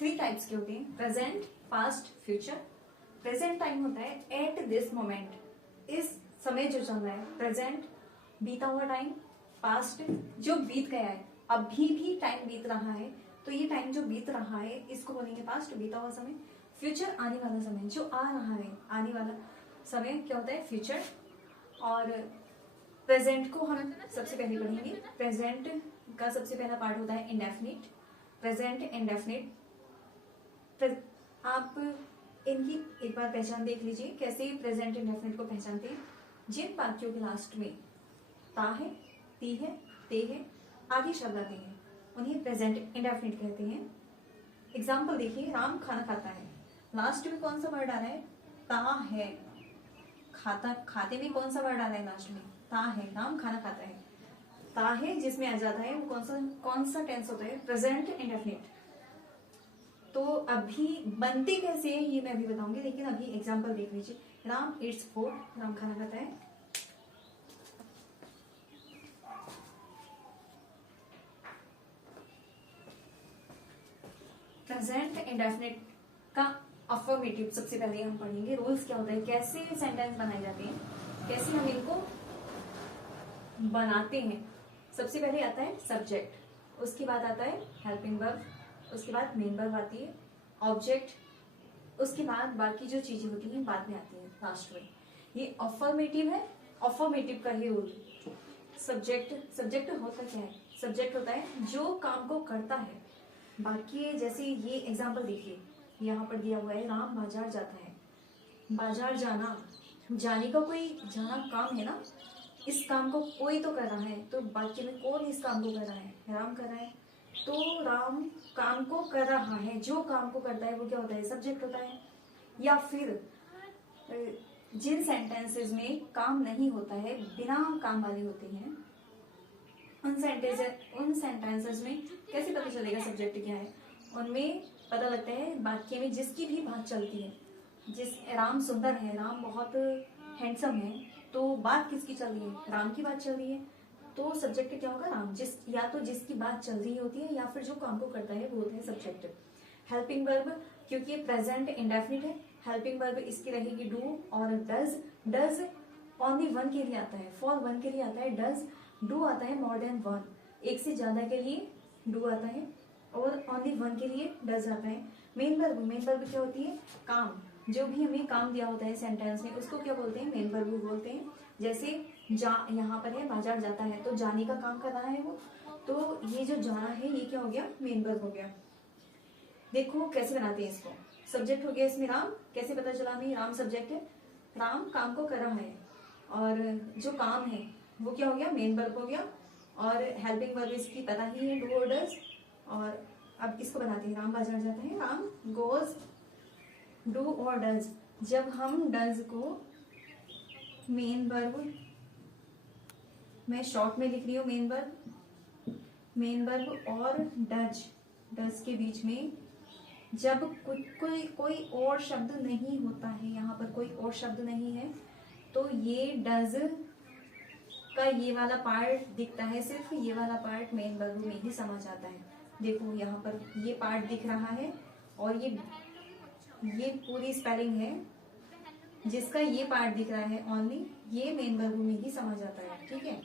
3 types के होते हैं, present, past, future. Present time होता है एट दिस मोमेंट, इस समय जो चल रहा है, प्रेजेंट बीता हुआ टाइम, पास्ट जो बीत गया है, अभी भी टाइम बीत रहा है, तो ये टाइम जो बीत रहा है इसको बोलेंगे पास्ट, बीता हुआ समय। फ्यूचर आने वाला समय, जो आ रहा है, आने वाला समय क्या होता है, फ्यूचर। और प्रेजेंट को हम सबसे पहले पढ़ेंगे। प्रेजेंट का सबसे पहला पार्ट होता है इंडेफिनिट, प्रेजेंट इंडेफिनिट। आप इनकी एक बार पहचान देख लीजिए, कैसे प्रेजेंट इंडेफिनिट को पहचानते हैं। जिन वाक्यों के लास्ट में ता है, ती है, ते है आदि शब्द आते हैं उन्हें प्रेजेंट इंडेफिनिट कहते हैं। एग्जाम्पल देखिए, राम खाना खाता है, लास्ट में कौन सा वर्ड आ रहा है, ता है। खाता, खाते में कौन सा वर्ड आ रहा है लास्ट में, ता है। राम खाना खाता है, ता है जिसमें आ जाता है वो कौन सा टेंस होता है, प्रेजेंट इंडेफिनिट। तो अभी बनते कैसे हैं ये मैं अभी बताऊंगी, लेकिन अभी एग्जाम्पल देख लीजिए। राम इट्स फूड, राम खाना खाता है। प्रेजेंट इंडेफिनिट का अफर्मेटिव सबसे पहले हम पढ़ेंगे। रूल्स क्या होता है, कैसे सेंटेंस बनाए जाते हैं, कैसे हम इनको बनाते हैं। सबसे पहले आता है सब्जेक्ट, उसके बाद आता है हेल्पिंग वर्ब, उसके बाद मेन वर्ब आती है, ऑब्जेक्ट, उसके बाद बाकी जो चीजें होती हैं बाद में आती हैं लास्ट में। ये अफर्मेटिव है, अफर्मेटिव का ही रूल। सब्जेक्ट होता क्या है, सब्जेक्ट होता है जो काम को करता है। बाकी जैसे ये एग्जाम्पल देखिए, यहाँ पर दिया हुआ है राम बाजार जाता है। बाजार जाना, जाने का कोई, जाना काम है ना, इस काम को कोई तो कर रहा है, तो वाक्य में कौन इस काम को कर रहा है, राम कर रहा है। तो राम काम को कर रहा है, जो काम को करता है वो क्या होता है, सब्जेक्ट होता है। या फिर जिन सेंटेंसेस में काम नहीं होता है, बिना काम वाले होते हैं, उन सेंटेंसेस में कैसे पता चलेगा सब्जेक्ट क्या है, उनमें पता लगता है वाक्य में जिसकी भी बात चलती है। जिस राम सुंदर है, राम बहुत हैंडसम है, तो बात किसकी चल रही है, राम की बात चल रही है, तो सब्जेक्ट क्या होगा, राम। या तो जिसकी बात चल रही होती है या फिर जो काम को करता है वो होता है सब्जेक्ट। हेल्पिंग वर्ब, क्योंकि प्रेजेंट इंडेफिनिट है, हेल्पिंग वर्ब इसकी रहेगी डू और डज। डज ओनली वन के लिए आता है, फॉर वन के लिए आता है डज। डू आता है मोर देन वन, एक से ज्यादा के लिए डू आता है, और ओनली वन के लिए डज आता है। मेन वर्ब क्या होती है, काम। जो भी हमें काम दिया होता है सेंटेंस में उसको क्या बोलते हैं, मेन वर्ब बोलते हैं। जैसे यहाँ पर है बाजार जाता है, तो जाने का काम कर रहा है वो, तो ये जो जाना है ये क्या हो गया, मेन वर्ब हो गया। देखो कैसे बनाते हैं इसको। सब्जेक्ट हो गया इसमें राम, कैसे पता चला हमें राम सब्जेक्ट है, राम काम को कर रहा है, और जो काम है वो क्या हो गया, मेन वर्ब हो गया। और हेल्पिंग वर्ब इसकी पता ही है, डू और डज। और अब इसको बनाते हैं, राम बाजार जाता है, राम गोज, डू और डज। जब हम डज को मेन वर्ब, मैं शॉर्ट में लिख रही हूँ, मेन वर्ब और डज के बीच में जब कोई और शब्द नहीं होता है, यहाँ पर कोई और शब्द नहीं है, तो ये डज का ये वाला पार्ट दिखता है, सिर्फ ये वाला पार्ट मेन वर्ब में ही समा जाता है। देखो यहाँ पर ये पार्ट दिख रहा है, और ये पूरी स्पेलिंग है, जिसका ये पार्ट दिख रहा है ओनली, ये मेन वर्ब में ही समा जाता है। ठीक है,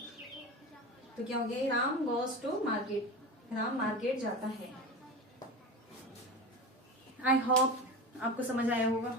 तो क्या हो गया, Ram goes to market, Ram market जाता है। आई होप आपको समझ आया होगा।